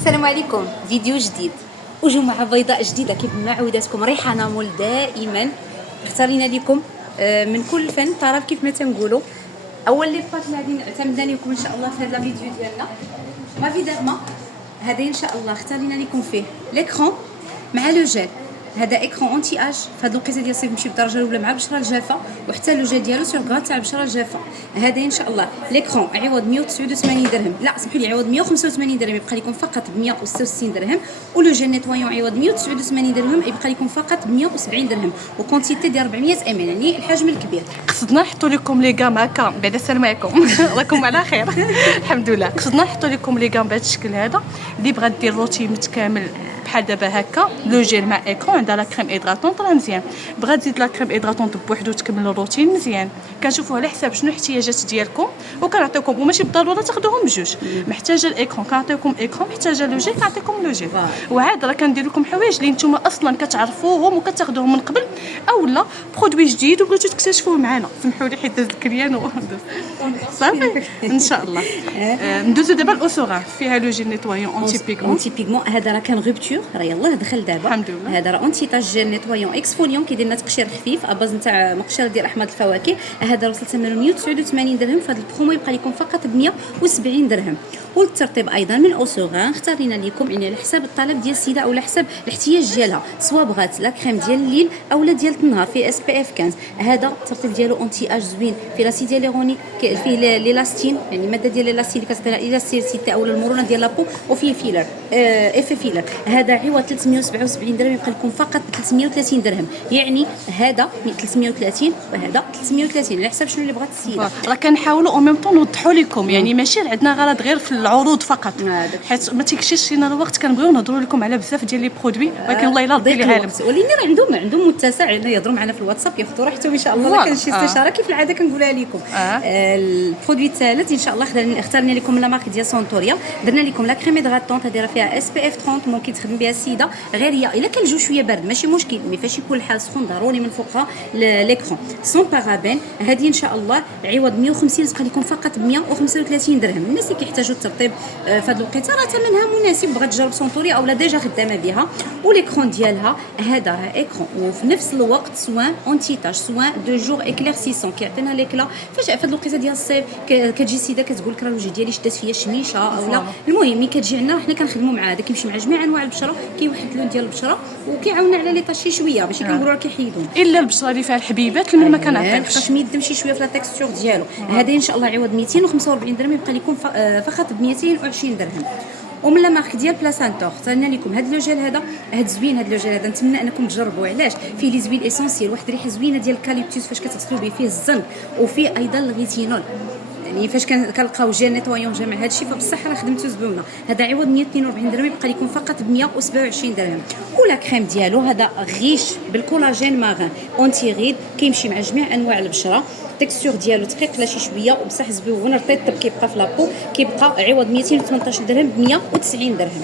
السلام عليكم، فيديو جديد وجمعة بيضاء جديدة كيف ما عودتكم. ريحانة مول دائما اختارينا لكم من كل فن طرف كيف ما تنقولوا. اول لي بقات غادي نعتمدنا لكم ان شاء الله في هذا الفيديو ديالنا ما في دابا هذا ان شاء الله اختارينا لكم فيه ليكرون مع لو جيل. هذا اكرون انتي اج في هذه الوقيته ديال الصيف يمشي بالدرجه الاولى مع البشره الجافه، وحتى لو جيل ديالو سور غراد تاع البشره الجافه. هذا ان شاء الله ليكرون عوض 189 درهم، لا سمحوا لي عوض 185 درهم يبقى لكم فقط ب 166 درهم، ولو جيل نيتوايون عوض 189 درهم يبقى لكم فقط ب 170 درهم، وكونتيتي ديال 400 ام يعني الحجم الكبير. قصدنا نحطوا لكم لي غام هكا بعد. السلام عليكم راكم على خير الحمد لله. قصدنا نحطوا لكم لي غام بهذا الشكل هذا اللي بغات دير روتين متكامل بحال دابا هكا. لو جيل مع ايكرون عندها لا كريم ايدراتونط راه مزيان، بغات تزيد لا كريم ايدراتونط بوحدو تكمل الروتين مزيان. كنشوفوا على حساب شنو الاحتياجات ديالكم وكنعطيكم، وماشي بالضروره تاخذوهم بجوج. محتاجه الايكرون كنعطيكم ايكرون، محتاجه لو جيل كنعطيكم لو جيل. وعاد راه كندير لكم حوايج اللي نتوما اصلا كتعرفوهم وكتاخذوهم من قبل، اولا برودوي جديد وبغيتو تكتشفوه معنا. سمحوا لي حيت دازت كريان صافي ان شاء الله. ندوزو دابا الاوسوغا فيها لو جيل نيتوايون اونتي بيغمون. اونتي بيغمون هذا راه كان غوبتور، راه يلاه دخل دابا الحمد لله. هذا راه اونتي تاج جيل نيتوايون اكسفوليون كيدير لنا تقشير خفيف اباز نتاع مقشره ديال احماض الفواكه. هذا وصل ثمنه 189 درهم، في هذا البرومو يبقى لكم فقط ب 170 درهم. والترطيب ايضا من اوسوغا اختارينا لكم يعني على حساب الطلب ديال السيده او على حساب الاحتياج ديالها، سواء بغات لا كريم ديال الليل اولا ديال النهار في اس بي اف 15. هذا الترطيب ديالو اونتي اج زوين، في لاسيد هيالورونيك، فيه ليلاستين يعني الماده ديال الاستين اللي كتعطينا الاستيرسيتي او المرونه ديال لابو، وفيه فيلر اف فيلر. هذا عوض 377 درهم يبقى لكم فقط 330 درهم، يعني هذا 330 وهذا 330 على حساب شنو اللي بغات السيده. راه كنحاولوا او ميم طون نوضحوا لكم، يعني ماشي عندنا غرض غير في العروض فقط، حيت ما تيكشيش لينا الوقت. كنبغيو نهضروا لكم على بزاف ديال لي برودوي، ولكن الله يلا ضيق العالم. ولكن راه عندهم متسع يهضروا معنا في الواتساب ياخذوا راحتهم ان شاء الله. ما كانش شي استشاره كيف العاده كنقولها لكم. البرودوي الثالث ان شاء الله اختارنا لكم لا مارك ديال سونتوريا. درنا لكم لا كريم هيدراتونط هذه راه فيها اس بي اف 30 ممكن تخدم بها السيده غير هي الا كان الجو شويه بارد ماشي مشكل، مي فاش يكون الحال سخون ضروري من فوقها ليكرون سون بارابين. هذه ان شاء الله عوض 150 تبقى لكم فقط ب 135 درهم. الناس اللي كيحتاجوا الترطيب في هذه الوقيته راه ثمنها مناسب، بغات تجرب سونتوريا اولا ديجا خدامه بها. وليكرون ديالها هذا راه ايكرون وفي نفس الوقت سوان اونتي تاج سوان دو جور اكليرسيسون كيعطينا ليكلا. فاش في هذه الوقيته ديال الصيف كتجي السيده كتقول لك راه الوجه ديالي شدات فيا الشميشه اولا. المهم ملي كتجي عندنا حنا كنخدموا مع هذا كيمشي مع جميع انواع البشره، كيوحد اللون ديال البشره وكيعاوننا على لي طاشي شويه ماشي كنقولوا راه كيحيدون الا البشره اللي فيها الحبيبات المهم ما كنعطيوش خاص يدم شي شويه في لا تكستور ديالو. هذا ان شاء الله عوض 245 درهم يبقى لكم فقط ب 220 درهم. ومن لا مارك ديال بلاسانتور اختارنا لكم هذا لو جيل هذا زوين. هذا لو جيل هذا نتمنى انكم تجربوه. علاش؟ فيه لي زويل اسونسيال، واحد الريحه زوينه ديال الكاليبتوس فاش كتغسلوا به، فيه الزنك وفيه ايضا الغيتينول. يعني فاش كنلقاو جيل نيتوايون جامع هذا الشيء فبصح راه خدمته زبونه. هذا عوض 142 درهم يبقى لكم فقط ب 127 درهم. ولا كريم ديالو هذا غيش بالكولاجين ماغان اونتي غيد كيمشي مع جميع انواع البشره. التكستور ديالو دقيق لا شي شويه وبصح زبون رطيب كيبقى في لابو، كيبقى عوض 218 درهم ب 190 درهم.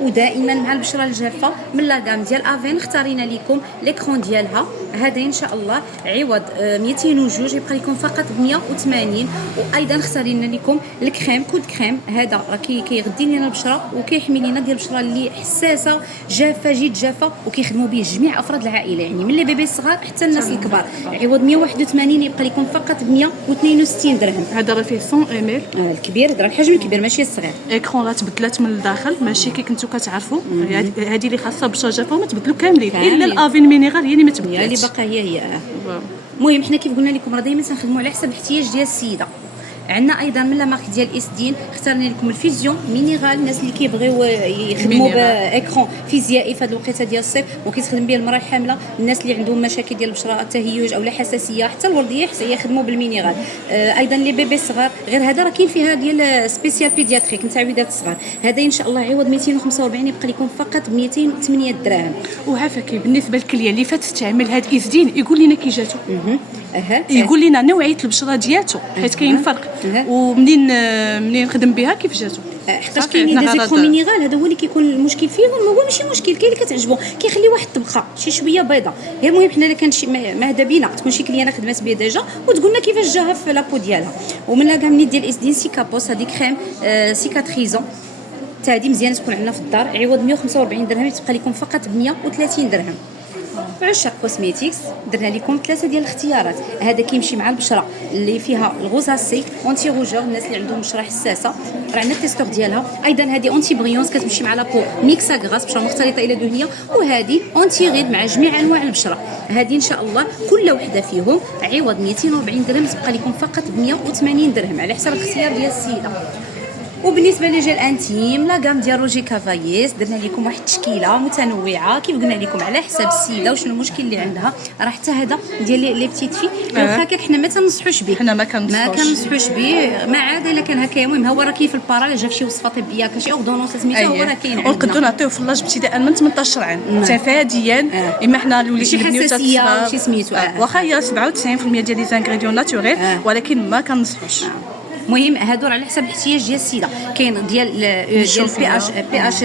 ودائما مع البشره الجافه من لا غام ديال افين اختارينا لكم ليكرون ديالها. هذا ان شاء الله عوض 202 يبقى لكم فقط ب 180. وايضا اختارينا لكم الكريم كود كريم. هذا راه كيغذي لنا البشره وكيحمي لنا ديال البشره اللي حساسه جافه جد جافه، وكيخدموا به جميع افراد العائله يعني من لي بيبي الصغار حتى الناس الكبار. عوض 181 يبقى لكم فقط ب 162 درهم. هذا راه فيه 100 ام ال الكبير، هذا الحجم الكبير ماشي الصغير. ايكرون راه تبدلات من الداخل ماشي كي كنتو كتعرفوا. هذه اللي خاصه بشره جافه وما تبدلوا كاملين الا الافين مينيرال هي اللي ما تبدلاتش اللي باقا هي. المهم حنا كيف قلنا لكم راه دائما تنخدموا على حسب الاحتياج ديال السيده. عندنا ايضا من لا مارك ديال اسدين اختارنا لكم الفيزيون مينيرال. الناس اللي كيبغيو يخدموا باكرون فيزيائي في هذه الوقيته ديال الصيف وكيتخدم به المراه الحامله، الناس اللي عندهم مشاكل ديال البشره التهيج او لا حساسيه حتى الورديه يخدموا بالمينيرال. ايضا لي بيبي الصغار غير هذا راه كاين فيها ديال سبيسيال بيدياتريك نتاع وليدات الصغار. هذا ان شاء الله عوض 245 يبقى لكم فقط ب 208 دراهم. وعافاكي بالنسبه للكليه اللي فات تستعمل هاد اسدين يقول لنا كي جاتو يقول لنا نوعيه البشره ديالته حيت كاين فرق ومنين خدم بها كيف جاتو. حقاش كاينين دي زيكرو مينيرال هذا هو اللي كيكون المشكل فيهم. هو ماشي مشكل، كاين اللي كتعجبو كيخلي واحد الطبخه شي شويه بيضه. هي المهم حنا الا كان شي مهدا بينا تكون شي كليانه خدمات بها ديجا وتقول لنا كيفاش جاها في لابو ديالها. ومن لا كامنيت ديال اس دي سيكابوس هذيك كريم سيكاتريزون حتى هذه مزيان تكون عندنا في الدار. عوض 145 درهم تبقى لكم فقط ب 130 درهم. عشاق كوسميتيكس درنا لكم 3 ديال الاختيارات. هذا كيمشي مع البشره اللي فيها الغوزاسي اونتي روجور، الناس اللي عندهم بشره حساسه راه عندنا التيستور ديالها. ايضا هذه اونتي بريونس كتمشي مع لابو ميكسا غراس بشره مختلطه الى دهنيه، وهذه اونتي غيد مع جميع انواع البشره. هذه ان شاء الله كل وحده فيهم عوض 240 درهم تبقى لكم فقط ب 180 درهم على حسب الاختيار ديال السيده. وبالنسبه لجل انتيم لا غام ديال روجي كافايس درنا لكم واحد التشكيله متنوعه كيف قلنا لكم على حساب السيده وشنو المشكل اللي عندها. راه حتى هذا ديال لي بتيت في هكاك حنا ما تنصحوش به، حنا ما كنصحوش به، ما عاد الا كان هكا. المهم هو راه كاين في البارا جا في شي وصفه طبيه كشي اوردونونس سميتها هو راه كاين عندنا. ونقدروا نعطيو في اللاج ابتداء من 18 عام تفاديا اما حنا الوليد شي حساسيه شي سميتو واخا هي 97% ديال لي زانغريديون ناتوريل ولكن ما كنصحوش. المهم هادو على حسب الاحتياج ديال السيده. كاين ديال بي اش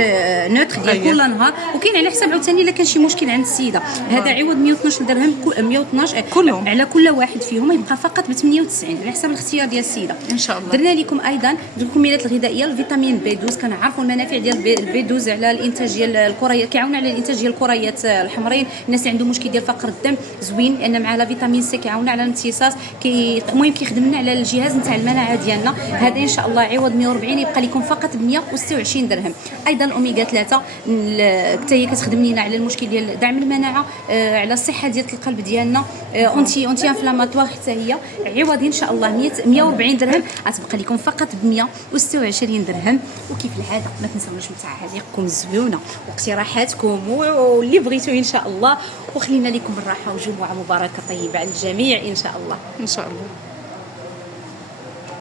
نوتر ديال كل نهار، وكاين على حسب عاوتاني الا كان شي مشكل عند السيده. هذا عوض 112 درهم 112 كلهم على كل واحد فيهم يبقى فقط ب 98 على حسب الاختيار ديال السيده ان شاء الله. درنا لكم ايضا المكملات الغذائيه الفيتامين بي 12. كنعرفوا المنافع ديال البي 12 على الانتاج ديال الكريات، كيعاون على الانتاج ديال الكريات الحمرين. الناس اللي عندهم مشكل ديال فقر الدم زوين لان مع لا فيتامين سي كيعاون على الامتصاص، المهم كيخدم لنا على الجهاز نتاع المناعه ديالنا. هذا ان شاء الله عوض 140 يبقى لكم فقط ب 126 درهم. ايضا الاوميغا 3 حتى هي كتخدم لنا على المشكل ديال دعم المناعه، على الصحه ديال القلب ديالنا، اونتي انفلاماتوار حتى هي. عوض ان شاء الله 140 درهم غتبقى لكم فقط ب 126 درهم. وكيف العاده ما تنساوناش من تعاليقكم الزويونه واقتراحاتكم واللي بغيتوا ان شاء الله، وخلينا لكم الراحه وجمعه مباركه طيبه على الجميع ان شاء الله. ان شاء الله.